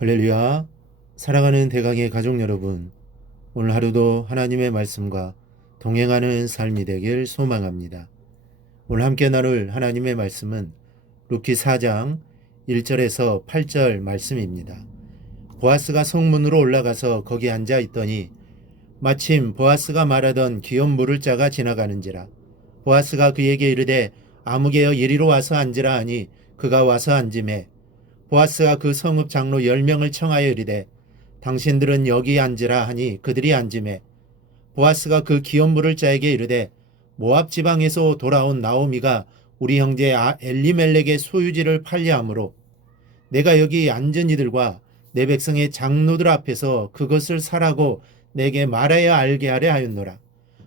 할렐루야. 사랑하는 대강의 가족 여러분, 오늘 하루도 하나님의 말씀과 동행하는 삶이 되길 소망합니다. 오늘 함께 나눌 하나님의 말씀은 루키 4장 1절에서 8절 말씀입니다. 보아스가 성문으로 올라가서 거기 앉아 있더니 마침 보아스가 말하던 기업 물을 자가 지나가는지라. 보아스가 그에게 이르되 아무개여 이리로 와서 앉으라 하니 그가 와서 앉으매 보아스가 그 성읍 장로 10명을 청하여 이르되 당신들은 여기 앉으라 하니 그들이 앉으매 보아스가 그 기업 물을 자에게 이르되 모압 지방에서 돌아온 나오미가 우리 형제 엘리멜렉의 소유지를 팔려함으로 내가 여기 앉은 이들과 내 백성의 장로들 앞에서 그것을 사라고 내게 말하여 알게 하려 하였노라.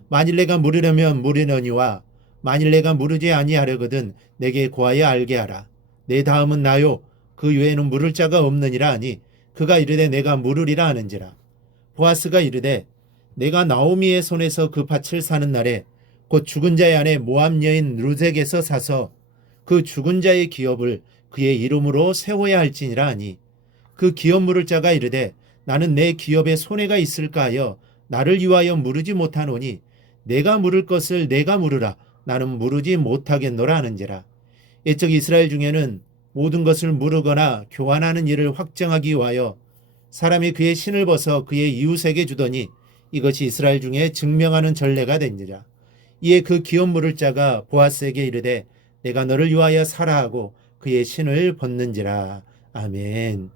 만일 내가 물으려면 물으려니와 만일 내가 물으지 아니하려거든 내게 고하여 알게 하라. 내 다음은 나요 그 외에는 물을 자가 없느니라 하니 그가 이르되 내가 물으리라 하는지라. 보아스가 이르되 내가 나오미의 손에서 그 밭을 사는 날에 곧 죽은 자의 아내 모압 여인 르색에서 사서 그 죽은 자의 기업을 그의 이름으로 세워야 할지니라 하니 그 기업 물을 자가 이르되 나는 내 기업에 손해가 있을까 하여 나를 위하여 물으지 못하노니 내가 물을 것을 내가 물으라. 나는 물으지 못하겠노라 하는지라. 옛적 이스라엘 중에는 모든 것을 물으거나 교환하는 일을 확정하기 위하여 사람이 그의 신을 벗어 그의 이웃에게 주더니 이것이 이스라엘 중에 증명하는 전례가 된지라. 이에 그 기업 물을 자가 보아스에게 이르되 내가 너를 위하여 사라 하고 그의 신을 벗는지라. 아멘.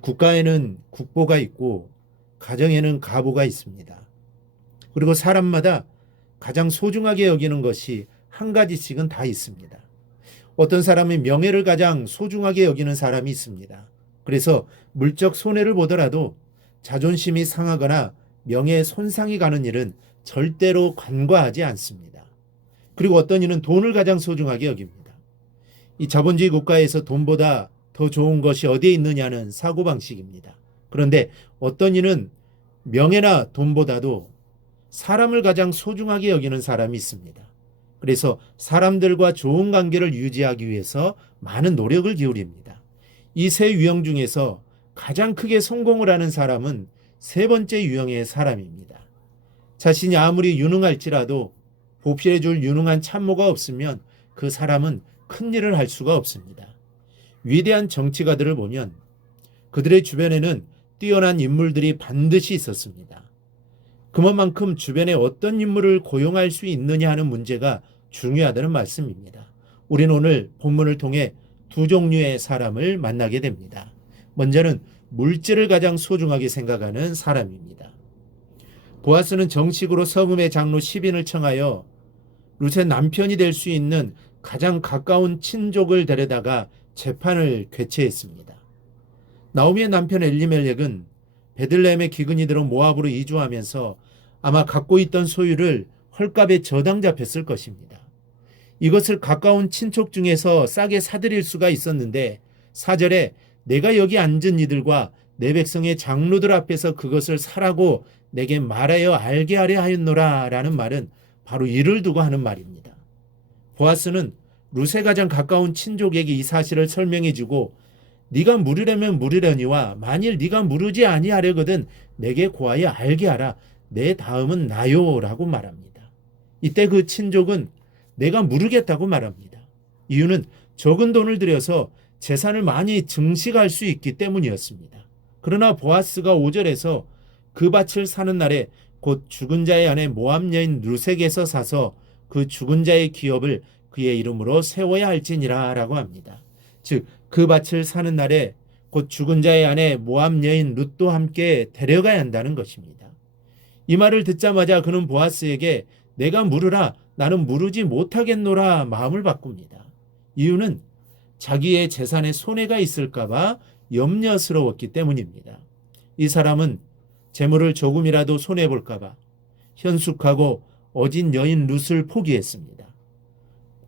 국가에는 국보가 있고 가정에는 가보가 있습니다. 그리고 사람마다 가장 소중하게 여기는 것이 한 가지씩은 다 있습니다. 어떤 사람은 명예를 가장 소중하게 여기는 사람이 있습니다. 그래서 물적 손해를 보더라도 자존심이 상하거나 명예에 손상이 가는 일은 절대로 간과하지 않습니다. 그리고 어떤 이는 돈을 가장 소중하게 여깁니다. 이 자본주의 국가에서 돈보다 더 좋은 것이 어디에 있느냐는 사고방식입니다. 그런데 어떤 이는 명예나 돈보다도 사람을 가장 소중하게 여기는 사람이 있습니다. 그래서 사람들과 좋은 관계를 유지하기 위해서 많은 노력을 기울입니다. 이 세 유형 중에서 가장 크게 성공을 하는 사람은 세 번째 유형의 사람입니다. 자신이 아무리 유능할지라도 보필해줄 유능한 참모가 없으면 그 사람은 큰 일을 할 수가 없습니다. 위대한 정치가들을 보면 그들의 주변에는 뛰어난 인물들이 반드시 있었습니다. 그만큼 주변에 어떤 인물을 고용할 수 있느냐 하는 문제가 중요하다는 말씀입니다. 우리는 오늘 본문을 통해 두 종류의 사람을 만나게 됩니다. 먼저는 물질을 가장 소중하게 생각하는 사람입니다. 보아스는 정식으로 성읍의 장로 10인을 청하여 룻의 남편이 될 수 있는 가장 가까운 친족을 데려다가 재판을 개최했습니다. 나오미의 남편 엘리멜렉은 베들레헴의 기근이들은 모압으로 이주하면서 아마 갖고 있던 소유를 헐값에 저당 잡혔을 것입니다. 이것을 가까운 친척 중에서 싸게 사들일 수가 있었는데 4절에 내가 여기 앉은 이들과 내 백성의 장로들 앞에서 그것을 사라고 내게 말하여 알게 하려 하였노라 라는 말은 바로 이를 두고 하는 말입니다. 보아스는 룻의 가장 가까운 친족에게 이 사실을 설명해주고 네가 물으려면 물으려니와 만일 네가 물으지 아니하려거든 내게 고하여 알게 하라. 내 다음은 나요 라고 말합니다. 이때 그 친족은 내가 물으겠다고 말합니다. 이유는 적은 돈을 들여서 재산을 많이 증식할 수 있기 때문이었습니다. 그러나 보아스가 5절에서 그 밭을 사는 날에 곧 죽은 자의 아내 모압 여인 르색에서 사서 그 죽은 자의 기업을 그의 이름으로 세워야 할지니라 라고 합니다. 즉 그 밭을 사는 날에 곧 죽은 자의 아내 모압 여인 룻도 함께 데려가야 한다는 것입니다. 이 말을 듣자마자 그는 보아스에게 내가 물으라 나는 물으지 못하겠노라 마음을 바꿉니다. 이유는 자기의 재산에 손해가 있을까 봐 염려스러웠기 때문입니다. 이 사람은 재물을 조금이라도 손해볼까 봐 현숙하고 어진 여인 룻을 포기했습니다.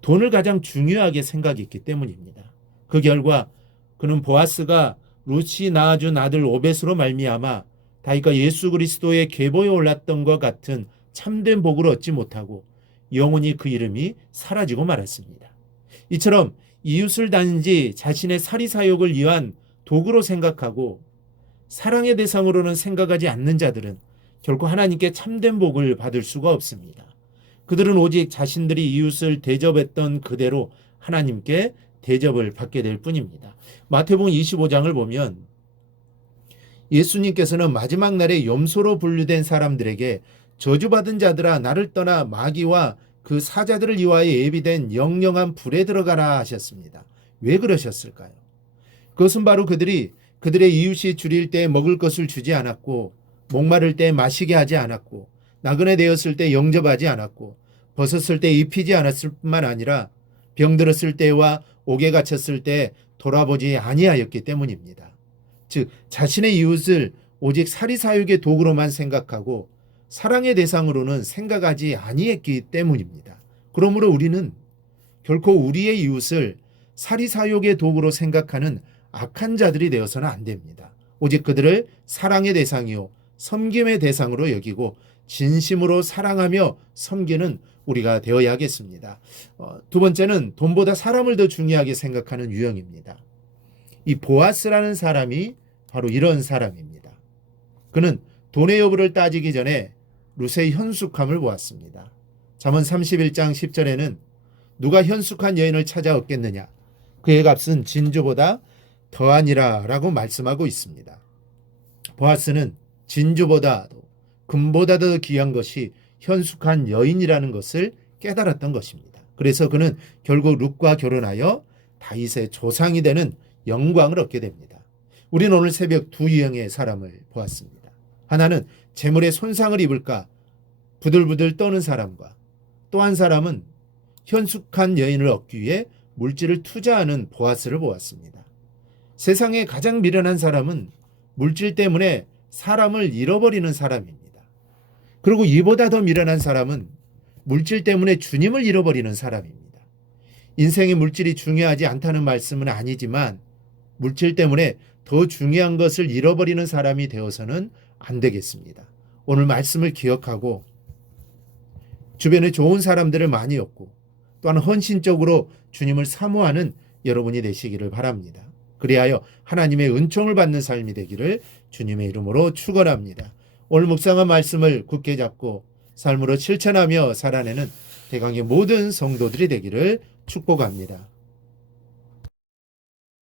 돈을 가장 중요하게 생각했기 때문입니다. 그 결과 그는 보아스가 룻이 낳아준 아들 오벳으로 말미암아 다윗과 예수 그리스도의 계보에 올랐던 것 같은 참된 복을 얻지 못하고 영원히 그 이름이 사라지고 말았습니다. 이처럼 이웃을 단지 자신의 사리사욕을 위한 도구로 생각하고 사랑의 대상으로는 생각하지 않는 자들은 결코 하나님께 참된 복을 받을 수가 없습니다. 그들은 오직 자신들이 이웃을 대접했던 그대로 하나님께 대접을 받게 될 뿐입니다. 마태복음 25장을 보면 예수님께서는 마지막 날에 염소로 분류된 사람들에게 저주받은 자들아 나를 떠나 마귀와 그 사자들을 위하여 예비된 영영한 불에 들어가라 하셨습니다. 왜 그러셨을까요? 그것은 바로 그들이 그들의 이웃이 줄일 때 먹을 것을 주지 않았고, 목마를 때 마시게 하지 않았고, 나그네 되었을 때 영접하지 않았고, 벗었을 때 입히지 않았을 뿐만 아니라 병들었을 때와 옥에 갇혔을 때 돌아보지 아니하였기 때문입니다. 즉 자신의 이웃을 오직 사리사욕의 도구로만 생각하고 사랑의 대상으로는 생각하지 아니했기 때문입니다. 그러므로 우리는 결코 우리의 이웃을 사리사욕의 도구로 생각하는 악한 자들이 되어서는 안 됩니다. 오직 그들을 사랑의 대상이요 섬김의 대상으로 여기고 진심으로 사랑하며 섬기는 우리가 되어야겠습니다. 두 번째는 돈보다 사람을 더 중요하게 생각하는 유형입니다. 이 보아스라는 사람이 바로 이런 사람입니다. 그는 돈의 여부를 따지기 전에 룻의 현숙함을 보았습니다. 잠언 31장 10절에는 누가 현숙한 여인을 찾아 얻겠느냐 그의 값은 진주보다 더하니라 라고 말씀하고 있습니다. 보아스는 진주보다도 금보다도 귀한 것이 현숙한 여인이라는 것을 깨달았던 것입니다. 그래서 그는 결국 룻과 결혼하여 다윗의 조상이 되는 영광을 얻게 됩니다. 우리는 오늘 새벽 두 유형의 사람을 보았습니다. 하나는 재물에 손상을 입을까 부들부들 떠는 사람과 또 한 사람은 현숙한 여인을 얻기 위해 물질을 투자하는 보아스를 보았습니다. 세상에 가장 미련한 사람은 물질 때문에 사람을 잃어버리는 사람입니다. 그리고 이보다 더 미련한 사람은 물질 때문에 주님을 잃어버리는 사람입니다. 인생의 물질이 중요하지 않다는 말씀은 아니지만 물질 때문에 더 중요한 것을 잃어버리는 사람이 되어서는 안 되겠습니다. 오늘 말씀을 기억하고 주변에 좋은 사람들을 많이 얻고 또한 헌신적으로 주님을 사모하는 여러분이 되시기를 바랍니다. 그리하여 하나님의 은총을 받는 삶이 되기를 주님의 이름으로 축원합니다. 오늘 묵상한 말씀을 굳게 잡고 삶으로 실천하며 살아내는 대강의 모든 성도들이 되기를 축복합니다.